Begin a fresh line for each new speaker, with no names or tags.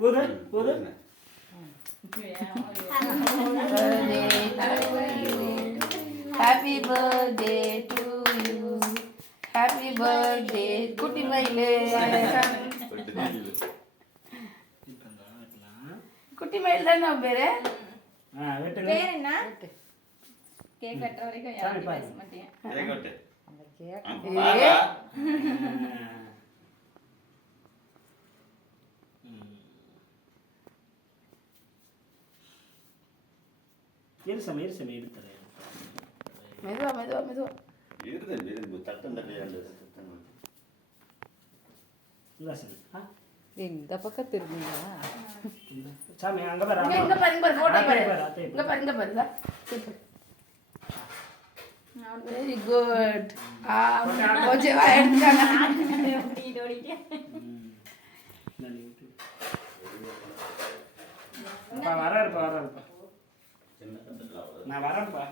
ಓದ ಓದ happy birthday
to you
happy birthday ಕುಟಿ ಮೈಲೆ ಕುಟಿ ಮೈಲ್ದ
ನಾವು
ಬೇರೆ? ಬೇರೆನಾ?
ಕೇಕ್
ಕಟ್ಟೋರಿಗೆ ಯಾವ
ಕೇಕ್
இரு சாமி எடுத்துறேன்
மெதுவா மெதுவா மெதுவா.
இருது இருது தட்டம்
இந்த பக்கம் திரும்பியா
சாமி அங்கே பாரு
இங்க பாரு இங்க பாரு போட்டோ பாரு. இங்க பாரு இங்க பாரு வெரி குட் ஆ கொஞ்சம் வா எடுத்துட்டாங்க
ஓடிட்டு ஓடிட்டு
இந்தா நீ விட்டு. அப்பா வராருப்பா வராருப்பா நான் வரேன்ப்பா